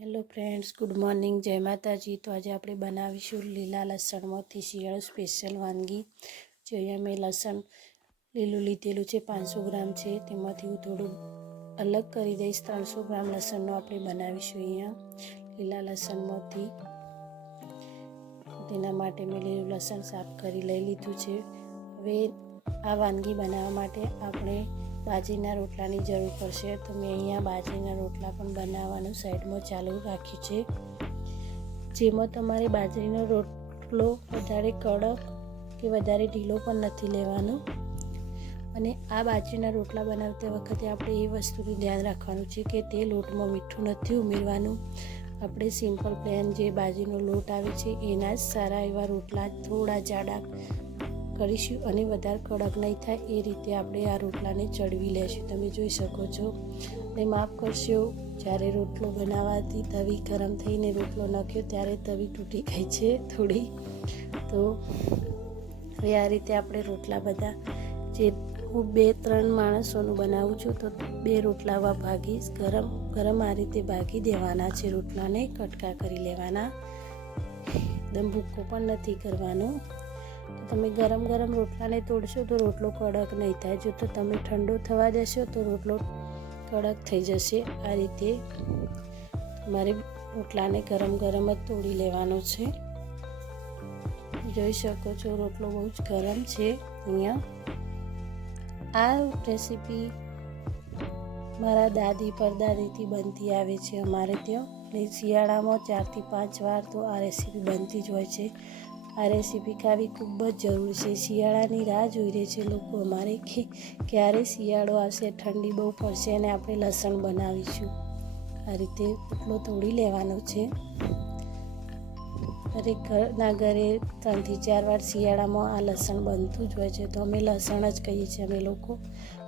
Hello friends, good morning. જય માતાજી. તો આજે આપણે બનાવીશું લીલા લસણમાંથી શિયાળો સ્પેશિયલ વાનગી. જે અહીંયા મેં લસણ લીલું લીધેલું છે, પાંચસો ગ્રામ છે. તેમાંથી હું થોડું અલગ કરી દઈશ. ત્રણસો ગ્રામ લસણનો આપણે બનાવીશું અહીંયા લીલા લસણમાંથી. તેના માટે મેં લીલું લસણ સાફ કરી લઈ લીધું છે. હવે આ વાનગી બનાવવા માટે આપણે બાજરીના રોટલાની જરૂર પડશે. તો મેં અહીંયા બાજરીના રોટલા પણ બનાવવાનું સાઈડમાં ચાલુ રાખ્યું છે. જેમાં તમારે બાજરીનો રોટલો વધારે કડક કે વધારે ઢીલો પણ નથી લેવાનો. અને આ બાજરીના રોટલા બનાવતી વખતે આપણે એ વસ્તુનું ધ્યાન રાખવાનું છે કે તે લોટમાં મીઠું નથી ઉમેરવાનું. આપણે સિમ્પલ પ્લેન જે બાજરીનો લોટ આવે છે, એના જ સારા એવા રોટલા, થોડા જાડા કરીશું અને વધારે કડક નહીં થાય એ રીતે આપણે આ રોટલાને ચડવી લેશું. તમે જોઈ શકો છો. અને માફ કરશો, જ્યારે રોટલો બનાવવાથી તવી ગરમ થઈને રોટલો નાખ્યો ત્યારે તવી તૂટી ગઈ છે થોડી. તો હવે આ રીતે આપણે રોટલા બધા જે હું બે ત્રણ માણસોનું બનાવું છું તો બે રોટલાવા ભાગીશ ગરમ ગરમ આ રીતે ભાગી દેવાના છે રોટલાને કટકા કરી લેવાના. એકદમ ભૂકો પણ નથી કરવાનો. તમે ગરમ ગરમ રોટલાને તોડશો તો રોટલો કડક નહીં થાય. જો તો તમે ઠંડો થવા દેશો તો રોટલો કડક થઈ જશે. આ રીતે તમારે રોટલાને ગરમ ગરમ જ તોડી લેવાનો છે. જોઈ શકો છો રોટલો બહુ જ ગરમ છે અહીંયા. આ રેસીપી મારા દાદી પરદાદીથી બનતી આવે છે અમારે ત્યાં. એટલે શિયાળામાં ચારથી પાંચ વાર તો આ રેસીપી બનતી જ હોય છે. આ રેસીપી ખાવી ખૂબ જ જરૂરી છે. શિયાળાની રાહ જોઈ રહી છે લોકો અમારે કે ક્યારે શિયાળો આવશે, ઠંડી બહુ પડશે અને આપણે લસણ બનાવીશું. આ રીતે પોટલો તોડી લેવાનો છે. દરેક ઘરના ઘરે ત્રણથી ચાર વાર શિયાળામાં આ લસણ બનતું જ હોય છે. તો અમે લસણ જ કહીએ છીએ અમે લોકો.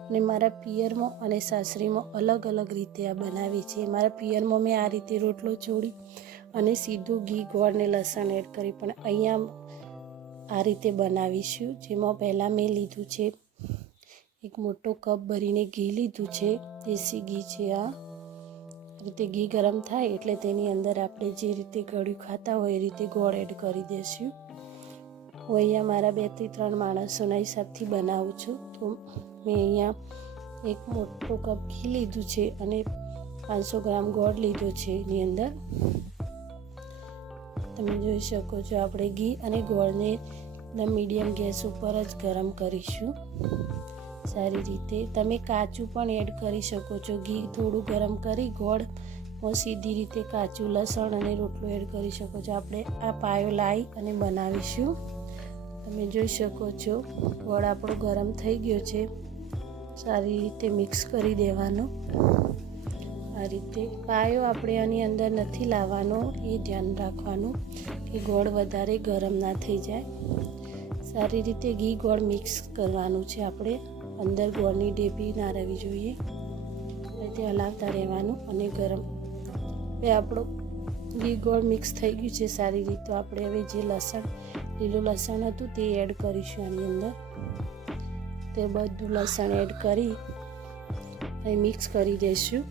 અને મારા પિયરમાં અને સાસરીમાં અલગ અલગ રીતે આ બનાવી છે. મારા પિયરમાં મેં આ રીતે રોટલો છોડી અને સીધું ઘી, ગોળ ને લસણ એડ કરી પણ અહીંયા આ રીતે બનાવીશું. જેમાં પહેલાં મેં લીધું છે એક મોટો કપ ભરીને ઘી લીધું છે. દેશી ઘી છે આ. રીતે ઘી ગરમ થાય એટલે તેની અંદર આપણે જે રીતે ગળ્યું ખાતા હોય એ રીતે ગોળ એડ કરી દઈશું હું અહીંયા મારા બેથી ત્રણ માણસોના હિસાબથી બનાવું છું. તો મેં અહીંયા એક મોટો કપ ઘી લીધું છે અને પાંચસો ગ્રામ ગોળ લીધો છે એની અંદર. તમે જોઈ શકો છો, આપણે ઘી અને ગોળને એકદમ મીડિયમ ગેસ ઉપર જ ગરમ કરીશું. સારી રીતે. તમે કાચું પણ એડ કરી શકો છો. ઘી થોડું ગરમ કરી, ગોળ સીધી રીતે કાચું લસણ અને રોટલો એડ કરી શકો છો. આપણે આ પાયો લાવી અને બનાવીશું. તમે જોઈ શકો છો, ગોળ આપણો ગરમ થઈ ગયો છે. સારી રીતે મિક્સ કરી દેવાનો. આ રીતે પાયો આપણે આની અંદર નથી લાવવાનો, એ ધ્યાન રાખવાનું. કે ગોળ વધારે ગરમ ના થઈ જાય. સારી રીતે ઘી ગોળ મિક્સ કરવાનું છે આપણે. અંદર ગોળની ડેબી ના રહેવી જોઈએ. રીતે હલાવતા રહેવાનું અને ગરમ. હવે આપણો ઘી ગોળ મિક્સ થઈ ગયું છે સારી રીતે. આપણે હવે જે લસણ, લીલું લસણ હતું તે એડ કરીશું આની અંદર. તે બધું લસણ એડ કરી મિક્સ કરી દઈશું.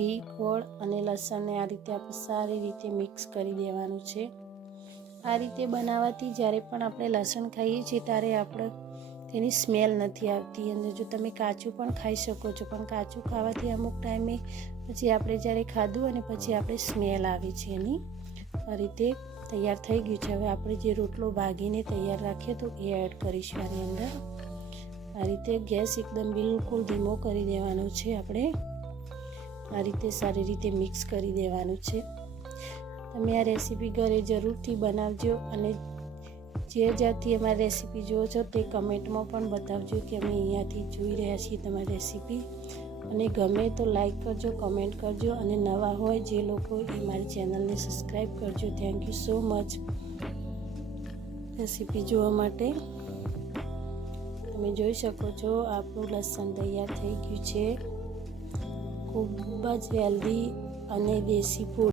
ઘી ગોળ અને લસણને આ રીતે આપણે સારી રીતે મિક્સ કરી દેવાનું છે. આ રીતે બનાવવાથી જ્યારે પણ આપણે લસણ ખાઈએ છીએ ત્યારે આપણે તેની સ્મેલ નથી આવતી. અને જો તમે કાચું પણ ખાઈ શકો છો, પણ કાચું ખાવાથી અમુક ટાઈમે પછી આપણે જ્યારે ખાધું અને પછી આપણે સ્મેલ આવે છે એની. આ રીતે તૈયાર થઈ ગયું છે. હવે આપણે જે રોટલો ભાગીને તૈયાર રાખીએ તો એ એડ કરીશું આની અંદર. આ રીતે ગેસ એકદમ બિલકુલ ધીમો કરી દેવાનો છે આપણે. આ રીતે સારી રીતે મિક્સ કરી દેવાનું છે. તમે આ રેસીપી ઘરે જરૂરથી બનાવજો અને જે જાતથી અમારી રેસીપી જુઓ છો તે કમેન્ટમાં પણ બતાવજો કે અમે અહીંયાથી જોઈ રહ્યા છીએ તમારી રેસીપી અને ગમે તો લાઈક કરજો કમેન્ટ કરજો અને નવા હોય જે લોકો એ મારી ચેનલને સબસ્ક્રાઈબ કરજો. Thank you so much recipe જોવા માટે તમે જોઈ શકો છો આપણું લસણ તૈયાર થઈ ગયું છે. ખૂબ જ હેલ્ધી અને દેશી ફૂડ